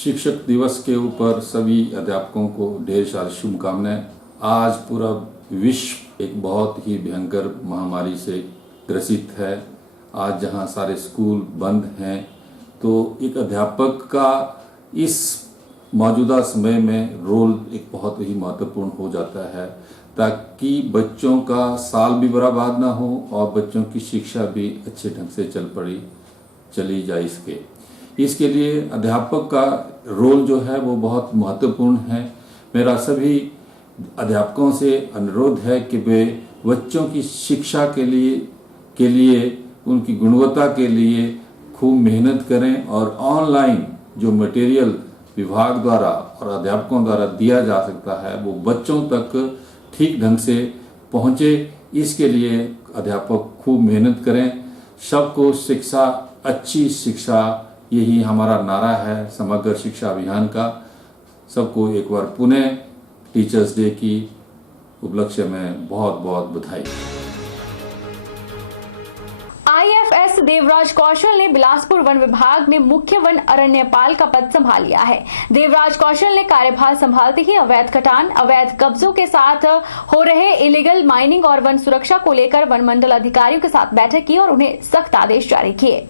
शिक्षक दिवस के ऊपर सभी अध्यापकों को ढेर सारी शुभकामनाएं। आज पूरा विश्व एक बहुत ही भयंकर महामारी से ग्रसित है। आज जहां सारे स्कूल बंद हैं, तो एक अध्यापक का इस मौजूदा समय में रोल एक बहुत ही महत्वपूर्ण हो जाता है, ताकि बच्चों का साल भी बर्बाद ना हो और बच्चों की शिक्षा भी अच्छे ढंग से चली जाए। इसके लिए अध्यापक का रोल जो है वो बहुत महत्वपूर्ण है। मेरा सभी अध्यापकों से अनुरोध है कि वे बच्चों की शिक्षा के लिए उनकी गुणवत्ता के लिए खूब मेहनत करें और ऑनलाइन जो मटेरियल विभाग द्वारा और अध्यापकों द्वारा दिया जा सकता है वो बच्चों तक ठीक ढंग से पहुंचे। इसके लिए अध्यापक खूब मेहनत करें। सबको शिक्षा, अच्छी शिक्षा, यही हमारा नारा है समग्र शिक्षा अभियान का। सबको एक बार पुनः टीचर्स डे की उपलक्ष्य में बहुत बहुत बधाई। आईएफएस देवराज कौशल ने बिलासपुर वन विभाग में मुख्य वन अरण्यपाल का पद संभाल लिया है। देवराज कौशल ने कार्यभार संभालते ही अवैध कटान, अवैध कब्जों के साथ हो रहे इलीगल माइनिंग और वन सुरक्षा को लेकर वन मंडल अधिकारियों के साथ बैठक की और उन्हें सख्त आदेश जारी किए।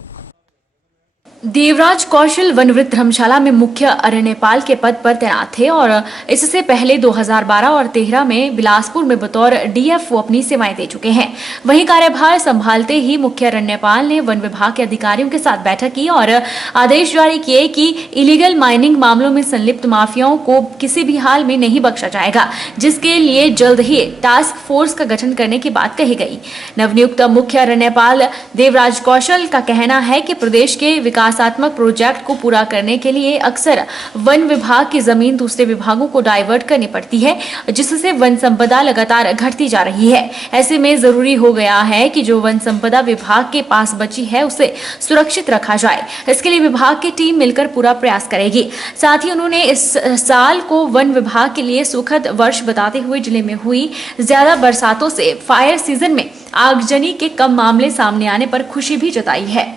देवराज कौशल वनवृत्त धर्मशाला में मुख्य अरण्यपाल के पद पर तैनात थे और इससे पहले 2012 और 2013 में बिलासपुर में बतौर डीएफ वो अपनी सेवाएं दे चुके हैं। वहीं कार्यभार संभालते ही मुख्य अरण्यपाल ने वन विभाग के अधिकारियों के साथ बैठक की और आदेश जारी किए कि इलीगल माइनिंग मामलों में संलिप्त माफियाओं को किसी भी हाल में नहीं बख्शा जाएगा, जिसके लिए जल्द ही टास्क फोर्स का गठन करने की बात कही गई। नवनियुक्त मुख्य अरण्यपाल देवराज कौशल का कहना है कि प्रदेश के विकासात्मक प्रोजेक्ट को पूरा करने के लिए अक्सर वन विभाग की जमीन दूसरे विभागों को डाइवर्ट करनी पड़ती है, जिससे वन संपदा लगातार घटती जा रही है। ऐसे में जरूरी हो गया है कि जो वन संपदा विभाग के पास बची है उसे सुरक्षित रखा जाए। इसके लिए विभाग की टीम मिलकर पूरा प्रयास करेगी। साथ ही उन्होंने इस साल को वन विभाग के लिए सुखद वर्ष बताते हुए जिले में हुई ज्यादा बरसातों से फायर सीजन में आगजनी के कम मामले सामने आने पर खुशी भी जताई है।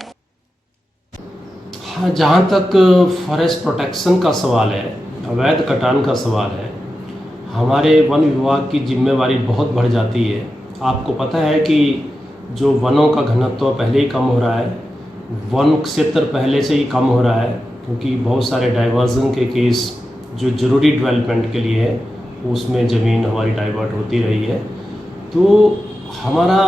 हाँ, जहाँ तक फॉरेस्ट प्रोटेक्शन का सवाल है, अवैध कटान का सवाल है, हमारे वन विभाग की जिम्मेवारी बहुत बढ़ जाती है। आपको पता है कि जो वनों का घनत्व पहले ही कम हो रहा है, वन क्षेत्र पहले से ही कम हो रहा है, क्योंकि बहुत सारे डाइवर्जन के केस जो ज़रूरी डेवलपमेंट के लिए है उसमें ज़मीन हमारी डाइवर्ट होती रही है। तो हमारा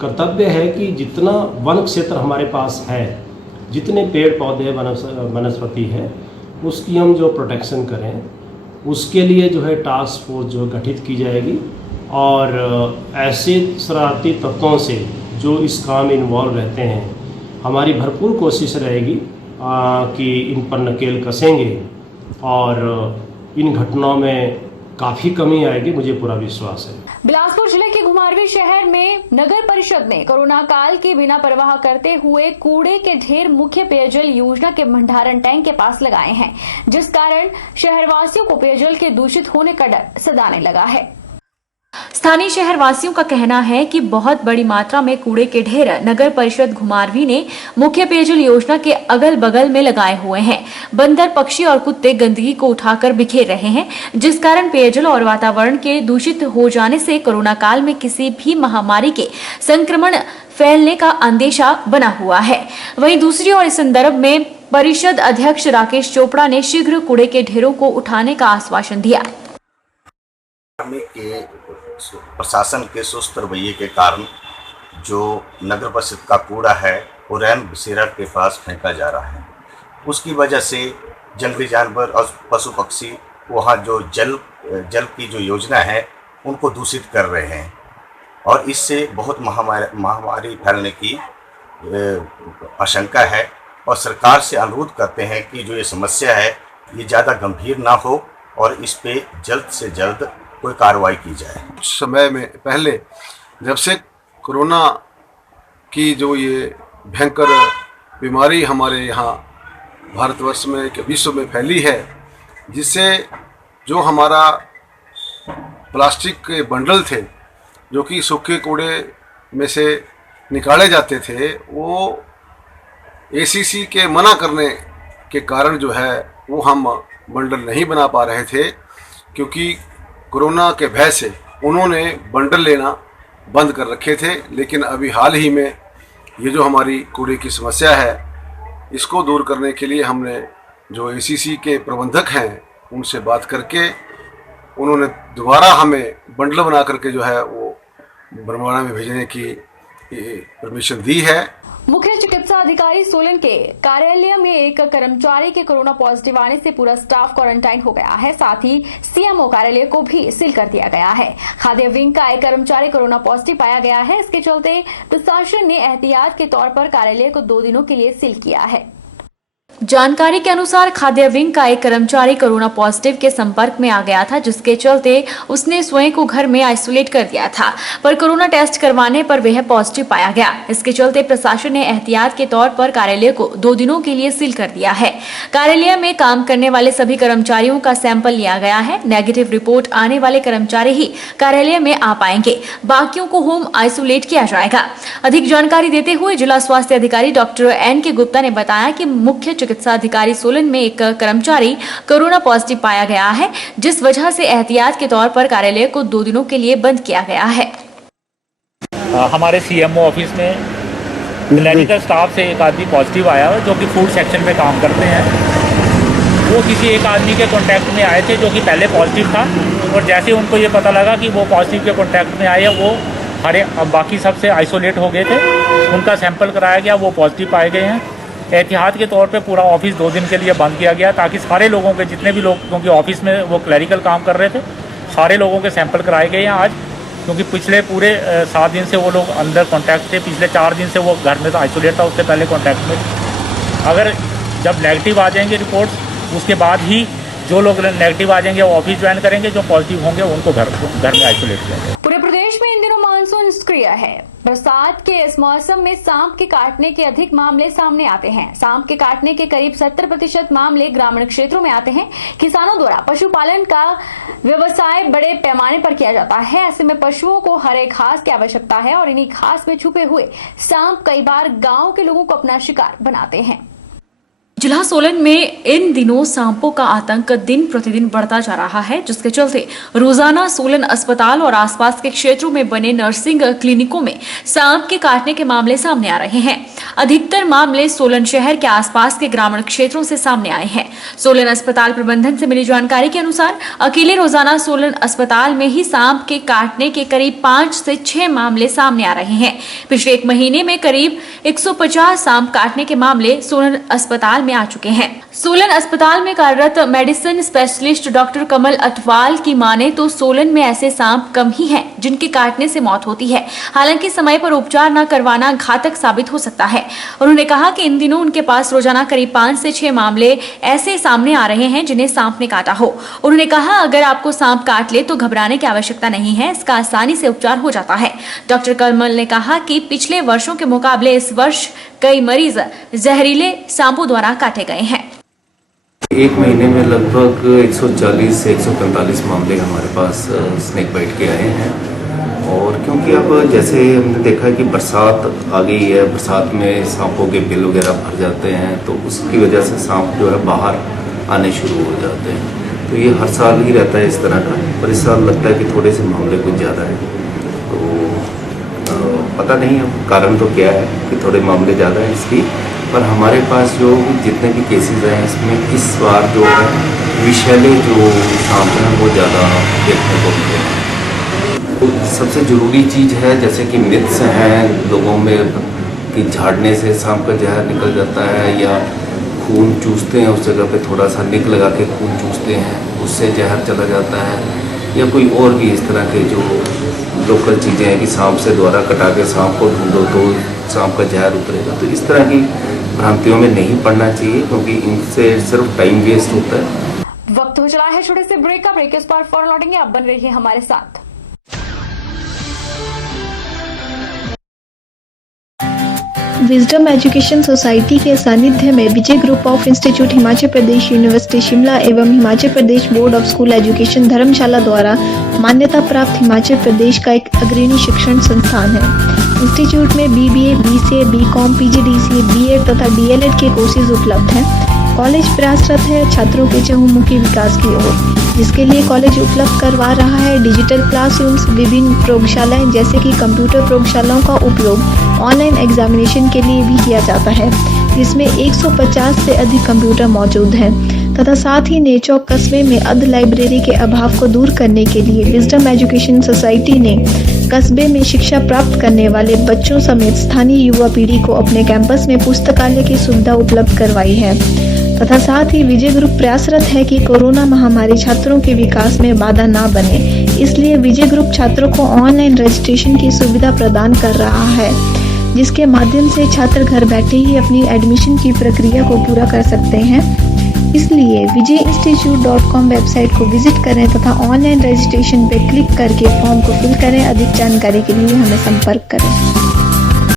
कर्तव्य है कि जितना वन क्षेत्र हमारे पास है, जितने पेड़ पौधे वनस्पति है, उसकी हम जो प्रोटेक्शन करें, उसके लिए जो है टास्क फोर्स जो गठित की जाएगी और ऐसे शरारती तत्वों से जो इस काम में इन्वॉल्व रहते हैं, हमारी भरपूर कोशिश रहेगी कि इन पर नकेल कसेंगे और इन घटनाओं में काफ़ी कमी आएगी, मुझे पूरा विश्वास है। बिलासपुर जिले के घुमारवीं शहर में नगर परिषद ने कोरोना काल की बिना परवाह करते हुए कूड़े के ढेर मुख्य पेयजल योजना के भंडारण टैंक के पास लगाए हैं, जिस कारण शहरवासियों को पेयजल के दूषित होने का डर सताने लगा है। स्थानीय शहर वासियों का कहना है कि बहुत बड़ी मात्रा में कूड़े के ढेर नगर परिषद घुमारवीं ने मुख्य पेयजल योजना के अगल बगल में लगाए हुए हैं। बंदर, पक्षी और कुत्ते गंदगी को उठाकर बिखेर रहे हैं, जिस कारण पेयजल और वातावरण के दूषित हो जाने से कोरोना काल में किसी भी महामारी के संक्रमण फैलने का अंदेशा बना हुआ है। वहीं दूसरी ओर इस संदर्भ में परिषद अध्यक्ष राकेश चोपड़ा ने शीघ्र कूड़े के ढेरों को उठाने का आश्वासन दिया। प्रशासन के सुस्त रवैये के कारण जो नगर परिषद का कूड़ा है वो रैन बसेरा के पास फेंका जा रहा है। उसकी वजह से जंगली जानवर और पशु पक्षी वहाँ जो जल की जो योजना है उनको दूषित कर रहे हैं और इससे बहुत महामारी फैलने की आशंका है। और सरकार से अनुरोध करते हैं कि जो ये समस्या है ये ज़्यादा गंभीर ना हो और इस पे जल्द से जल्द कोई कार्रवाई की जाए। कुछ समय में पहले जब से कोरोना की जो ये भयंकर बीमारी हमारे यहाँ भारतवर्ष में विश्व में फैली है, जिससे जो हमारा प्लास्टिक के बंडल थे जो कि सूखे कूड़े में से निकाले जाते थे, वो एसीसी के मना करने के कारण जो है वो हम बंडल नहीं बना पा रहे थे, क्योंकि कोरोना के भय से उन्होंने बंडल लेना बंद कर रखे थे। लेकिन अभी हाल ही में ये जो हमारी कूड़े की समस्या है, इसको दूर करने के लिए हमने जो ACC के प्रबंधक हैं उनसे बात करके उन्होंने दोबारा हमें बंडल बना करके जो है वो बरमाणा में भेजने की परमिशन दी है। मुख्य चिकित्सा अधिकारी सोलन के कार्यालय में एक कर्मचारी के कोरोना पॉजिटिव आने से पूरा स्टाफ क्वारंटाइन हो गया है। साथ ही CMO कार्यालय को भी सील कर दिया गया है। खाद्य विंग का एक कर्मचारी कोरोना पॉजिटिव पाया गया है। इसके चलते प्रशासन ने एहतियात के तौर पर कार्यालय को 2 दिनों के लिए सील किया है। जानकारी के अनुसार खाद्य विंग का एक कर्मचारी कोरोना पॉजिटिव के संपर्क में आ गया था, जिसके चलते उसने स्वयं को घर में आइसोलेट कर दिया था, पर कोरोना टेस्ट करवाने पर वह पॉजिटिव पाया गया। इसके चलते प्रशासन ने एहतियात के तौर पर कार्यालय को 2 दिनों के लिए सील कर दिया है। कार्यालय में काम करने वाले सभी कर्मचारियों का सैंपल लिया गया है। नेगेटिव रिपोर्ट आने वाले कर्मचारी ही कार्यालय में आ पाएंगे, बाकियों को होम आइसोलेट किया जाएगा। अधिक जानकारी देते हुए जिला स्वास्थ्य अधिकारी डॉक्टर N.K. गुप्ता ने बताया कि मुख्य चिकित्सा अधिकारी सोलन में एक कर्मचारी कोरोना पॉजिटिव पाया गया है, जिस वजह से एहतियात के तौर पर कार्यालय को 2 दिनों के लिए बंद किया गया है। हमारे CMO ऑफिस में क्लिनिकल स्टाफ से एक आदमी पॉजिटिव आया है, जो कि फूड सेक्शन में काम करते हैं। वो किसी एक आदमी के कांटेक्ट में आए थे जो कि पहले पॉजिटिव था, और जैसे उनको ये पता लगा कि वो पॉजिटिव के कांटेक्ट में आए हैं, वो बाकी सबसे आइसोलेट हो गए थे। उनका सैंपल कराया गया, वो पॉजिटिव पाए गए हैं। एहतियात के तौर पे पूरा ऑफिस 2 दिन के लिए बंद किया गया, ताकि सारे लोगों के, जितने भी लोग, क्योंकि ऑफिस में वो क्लरिकल काम कर रहे थे, सारे लोगों के सैंपल कराए गए हैं आज। क्योंकि पिछले पूरे 7 दिन से वो लोग अंदर कांटेक्ट थे, पिछले 4 दिन से वो घर में तो आइसोलेट था, उससे पहले कांटेक्ट में। अगर जब नेगेटिव आ जाएंगे रिपोर्ट्स, उसके बाद ही जो लोग नेगेटिव आ जाएंगे वो ऑफिस ज्वाइन करेंगे, जो पॉजिटिव होंगे उनको घर में आइसोलेट किया जाएगा। पूरे प्रदेश में इन दिनों मानसून सक्रिय है। बरसात के इस मौसम में सांप के काटने के अधिक मामले सामने आते हैं। सांप के काटने के करीब 70% मामले ग्रामीण क्षेत्रों में आते हैं। किसानों द्वारा पशुपालन का व्यवसाय बड़े पैमाने पर किया जाता है। ऐसे में पशुओं को हरे घास की आवश्यकता है, और इन्हीं घास में छुपे हुए सांप कई बार गाँव के लोगों को अपना शिकार बनाते हैं। जिला सोलन में इन दिनों सांपों का आतंक दिन प्रतिदिन बढ़ता जा रहा है, जिसके चलते रोजाना सोलन अस्पताल और आसपास के क्षेत्रों में बने नर्सिंग क्लिनिकों में सांप के काटने के मामले सामने आ रहे हैं। अधिकतर मामले सोलन शहर के आसपास के ग्रामीण क्षेत्रों से सामने आए हैं। सोलन अस्पताल प्रबंधन से मिली जानकारी के अनुसार अकेले रोजाना सोलन अस्पताल में ही सांप के काटने के करीब 5 से 6 मामले सामने आ रहे हैं। पिछले 1 महीने में करीब 150 सांप काटने के मामले सोलन अस्पताल में आ चुके हैं। सोलन अस्पताल में कार्यरत मेडिसिन स्पेशलिस्ट डॉक्टर कमल अटवाल की माने तो सोलन में ऐसे सांप कम ही हैं जिनके काटने से मौत होती है। हालांकि समय पर उपचार न करवाना घातक साबित हो सकता है। उन्होंने कहा कि इन दिनों उनके पास रोजाना करीब 5 से 6 मामले ऐसे सामने आ रहे हैं जिन्हें सांप ने काटा हो। उन्होंने कहा, अगर आपको सांप काट ले तो घबराने की आवश्यकता नहीं है, इसका आसानी से उपचार हो जाता है। डॉक्टर कमल ने कहा कि पिछले वर्षों के मुकाबले इस वर्ष कई मरीज जहरीले सांपों द्वारा काटे गए हैं। 1 महीने में लगभग 140 से 145 मामले हमारे पास स्नेक बाइट के आए हैं। और क्योंकि अब जैसे हमने देखा है कि बरसात आ गई है, बरसात में सांपों के बिल वगैरह भर जाते हैं, तो उसकी वजह से सांप जो है बाहर आने शुरू हो जाते हैं। तो ये हर साल ही रहता है इस तरह का, पर इस साल लगता है कि थोड़े से मामले कुछ ज़्यादा है। तो पता नहीं अब कारण तो क्या है कि थोड़े मामले ज़्यादा हैं इसकी, पर हमारे पास जो जितने भी केसेस हैं इसमें इस बार जो है विषैले जो सांप हैं वो ज़्यादा देखने को मिले हैं। तो सबसे ज़रूरी चीज़ है, जैसे कि मिथ्स हैं लोगों में कि झाड़ने से सांप का जहर निकल जाता है, या खून चूसते हैं उस जगह पे थोड़ा सा निक लगा के खून चूसते हैं उससे जहर चला जाता है, या कोई और भी इस तरह के जो लोकल चीज़ें हैं कि सांप से द्वारा कटा के सांप को ढूंढो तो सांप का जहर उतरेगा। तो इस तरह की भ्रांतियों में नहीं पड़ना चाहिए, क्योंकि इनसे सिर्फ टाइम वेस्ट होता है। वक्त हो चला है छोटे से ब्रेक का। ब्रेक के पर फौरन लौटेंगे, आप बन रहिए हमारे साथ। विजडम एजुकेशन सोसाइटी के सानिध्य में Vijay group of institute Himachal Pradesh university Shimla एवं Himachal Pradesh board of school education Dharamshala द्वारा मान्यता प्राप्त हिमाचल प्रदेश का एक अग्रणी शिक्षण संस्थान है। इंस्टीट्यूट में BBA, BCA, BCom, PGDCA, BEd तथा DLEd के कोर्सेज उपलब्ध हैं। कॉलेज प्रयासरत है छात्रों के चहुमुखी विकास की ओर, जिसके लिए कॉलेज उपलब्ध करवा रहा है डिजिटल क्लासरूम्स, विभिन्न प्रयोगशालाएं जैसे कि कंप्यूटर प्रयोगशालाओं का उपयोग ऑनलाइन एग्जामिनेशन के लिए भी किया जाता है, जिसमें 150 से अधिक कंप्यूटर मौजूद हैं तथा साथ ही नेचौक कस्बे में अर्ध लाइब्रेरी के अभाव को दूर करने के लिए विजडम एजुकेशन सोसाइटी ने कस्बे में शिक्षा प्राप्त करने वाले बच्चों समेत स्थानीय युवा पीढ़ी को अपने कैंपस में पुस्तकालय की सुविधा उपलब्ध करवाई है तथा साथ ही विजय ग्रुप प्रयासरत है कि कोरोना महामारी छात्रों के विकास में बाधा ना बने, इसलिए विजय ग्रुप छात्रों को ऑनलाइन रजिस्ट्रेशन की सुविधा प्रदान कर रहा है, जिसके माध्यम से छात्र घर बैठे ही अपनी एडमिशन की प्रक्रिया को पूरा कर सकते हैं। इसलिए vijayinstitute.com वेबसाइट को विजिट करें तथा ऑनलाइन रजिस्ट्रेशन पर क्लिक करके फॉर्म को फिल करें। अधिक जानकारी के लिए हमें संपर्क करें।